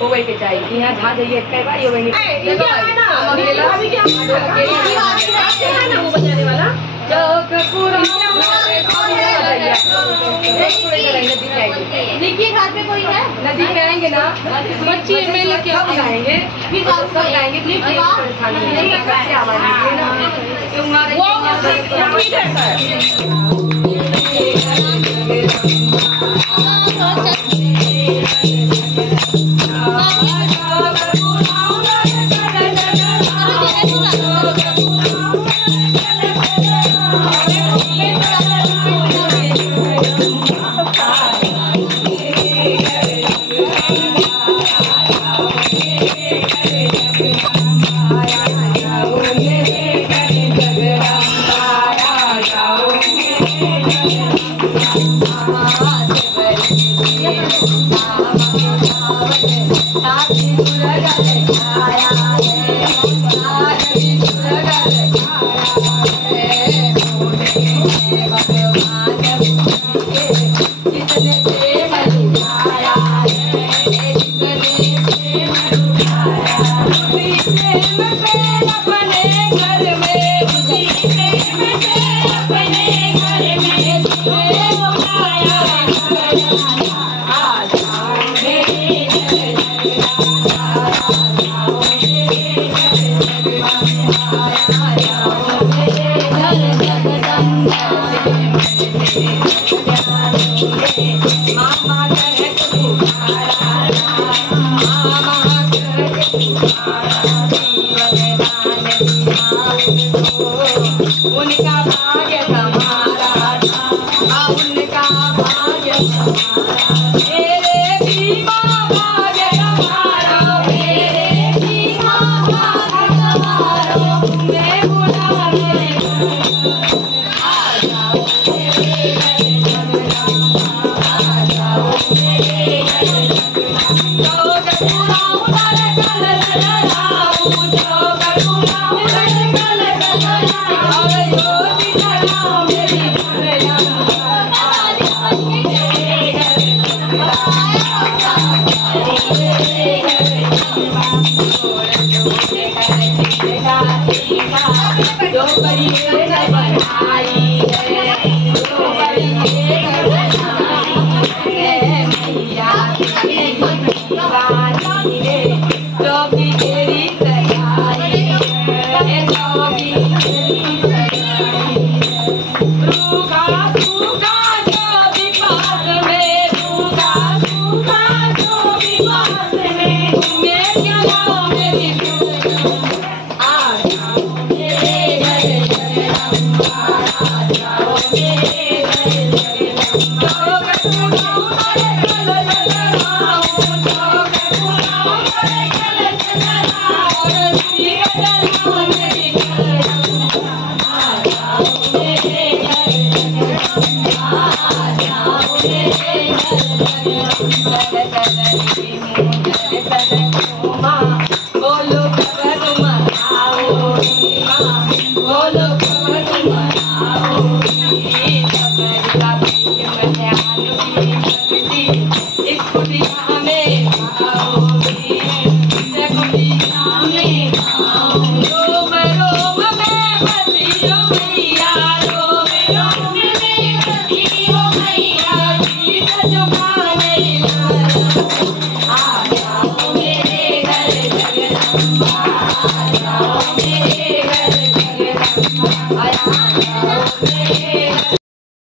वो वही के चाहिए यहाँ जहाँ जाइए कई बार ये वही वो बजाने वाला निकी घाट पे कोई है? नदी पे आएंगे ना बच्ची मेले के सब गाएंगे सब गाएंगे उनका भाग्य हमारा था, उनका भाग्य हमारा, मेरे बीमा भाग्य हमारा, मेरे बीमा भाग्य हमारा, मैं बुलाने आ जाओ मेरे घर, आ जाओ मेरे घर, लोग बुलाओ दर कल लगाओ, लोग बुलाओ दर कल लगाओ, और जो दिखाओ मेरी दुनिया, आ जाओ मेरे घर, आ जाओ मेरे घर, दो बड़ी घर बनाई है, दो बड़ी घर बनाई है, मैया तेरी दीवानी रे, जोगी तेरी तैयारी है, जोगी तेरी तैयारी है, रूखा सूखा जो भी पास में, रूखा सूखा जो भी पास में, मैं क्या लाऊं मेरी दुनिया, आ जाओ मेरे घर जगदम्बा, आ जाओ मेरे घर जगदम्बा, लोग बुलाओ दर कल लगाओ, लोग बुलाओ दर कल लगाओ, और श्री जगदम्बा मेरी जगदम्बा, आ जाओ मेरे घर जगदम्बा, आ जाओ मेरे घर जगदम्बा, बोलो कबर मनाओ नी माँ, बोलो कबर मनाओ नी, कबर का प्रेम ध्यान की शक्ति